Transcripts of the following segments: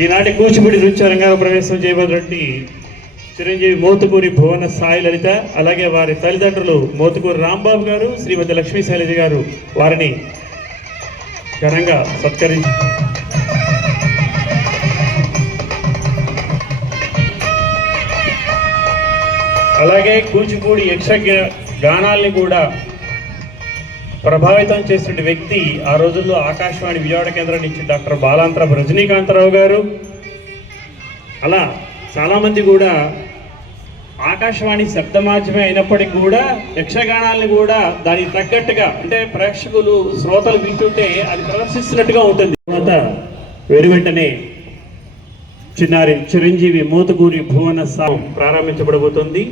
ఈనాటి కూచిపూడి నృత్య రంగాల ప్రవేశం చేయబడినటువంటి చిరంజీవి మోతుకూరి భువన సాయి లలిత, అలాగే వారి తల్లిదండ్రులు మోతుకూరి రాంబాబు గారు, శ్రీమతి లక్ష్మీ శైలజ గారు వారిని ఘనంగా సత్కరించి అలాగే కూచిపూడి గానాల్ని కూడా ప్రభావితం చేసిన వ్యక్తి ఆ రోజుల్లో ఆకాశవాణి విజయవాడ కేంద్రం నుంచి డాక్టర్ బాలాంతరపు రజనీకాంతరావు గారు. అలా చాలామంది కూడా ఆకాశవాణి శబ్ద మాధ్యమే అయినప్పటికీ కూడా యక్షగానాల్ని కూడా దానికి తగ్గట్టుగా, అంటే ప్రేక్షకులు శ్రోతలు వింటుంటే అది ప్రదర్శిస్తున్నట్టుగా ఉంటుంది. తర్వాత వెంటనే చిన్నారి చిరంజీవి మోతుకూరి భువన సాం ప్రారంభించబడబోతుంది.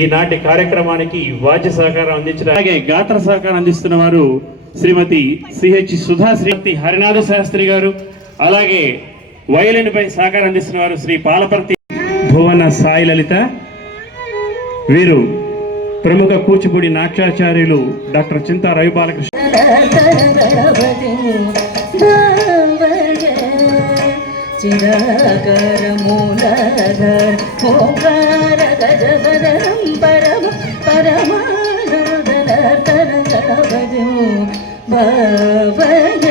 ఈనాటి కార్యక్రమానికి వాద్య సహకారం అందించిన, అలాగే గాత్ర సహకారం అందిస్తున్న వారు శ్రీమతి సిహెచ్ సుధా, శ్రీమతి హరినాథ శాస్త్రి గారు, అలాగే వయలిన్ పై సహకారం అందిస్తున్న వారు శ్రీ పాలపర్తి భువన సాయి లలిత. వీరు ప్రముఖ కూచిపూడి నాట్యాచార్యులు డాక్టర్ చింతా రవి బాలకృష్ణ. చిరాకర మూలధర ఓంకార గజగదరం పరమ పరమానరుదన గణపతి భవయ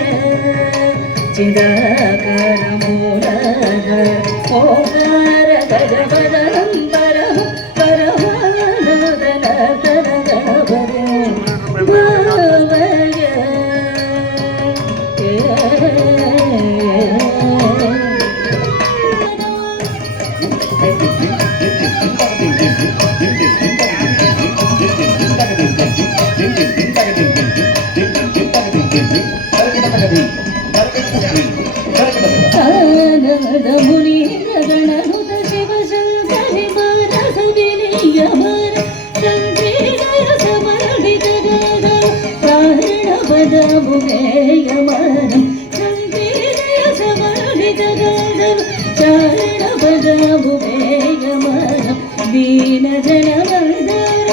చిరాకర మూలధర ఓంకార గజగదరం పరమ పరమానరుదన గణపతి భవయ. दीन जन वरदार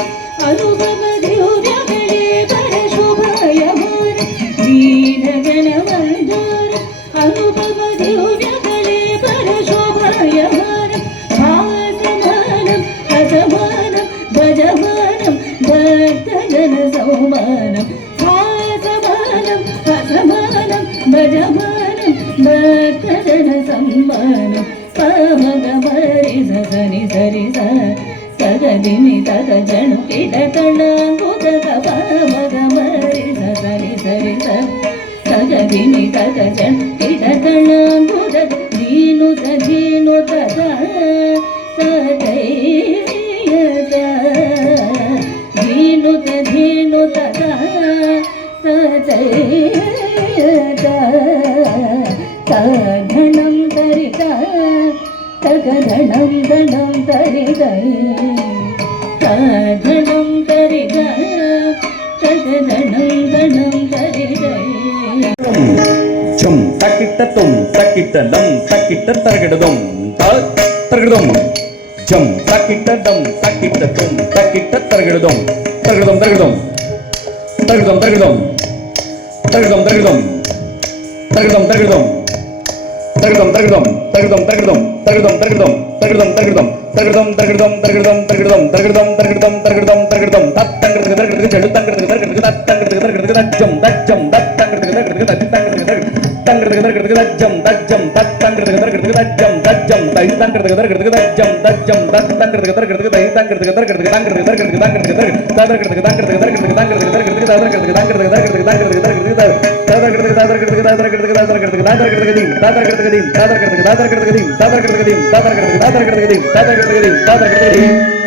अनुभव दिव्यगले परशुभयमान दीन जन वरदार अनुभव दिव्यगले परशुभयमान भासमानं असमानं भजमानं भक्तजन सौमानं भासमानं असमानं भजमानं भक्तजन सम्मानं पमगमरि सनि सरि सगदिनि तग जनु किटकण कुदक पमगमरि सनि सरि सगदिनि तग जनु किटकण कुदक धीनुत धीनुत तदैयत धीनुत धीनुत तदैयत तघनं तरित तगधनं धनं तरिगै तघनं तरिग तगधनं धनं तरिगै. झम तकिट तुम तकिट दम तकिट तरगडदम तरगडदम झम तकिट दम तकिट तुम तकिट तरगडदम तरगडदम तरगडदम तरगडदम तरगडदम तरगडदम तरगडदम तरगडदम तरगडदम तरगडम तरगडम तरगडम तरगडम तरगडम तरगडम तरगडम तरगडम तरगडम तरगडम तरगडम तरगडम तरगडम तरगडम तरगडम तरगडम तत्तंगडग तरगडग चडु तंगडग तरगडग तत्तंगडग तरगडग तज्जम तज्जम तत्तंगडग तरगडग तत्तंगडग तंगडग तरगडग तज्जम तज्जम तत्तंगडग तरगडग तज्जम तज्जम तैतंगडग तरगडग तज्जम तज्जम तत्तंगडग तरगडग तैतंगडग तरगडग तंगडग तरगडग तंगडग तरगडग तंगडग तरगडग तंगडग तरगडग तंगडग तंगडग तंगडग तंगडग तंगडग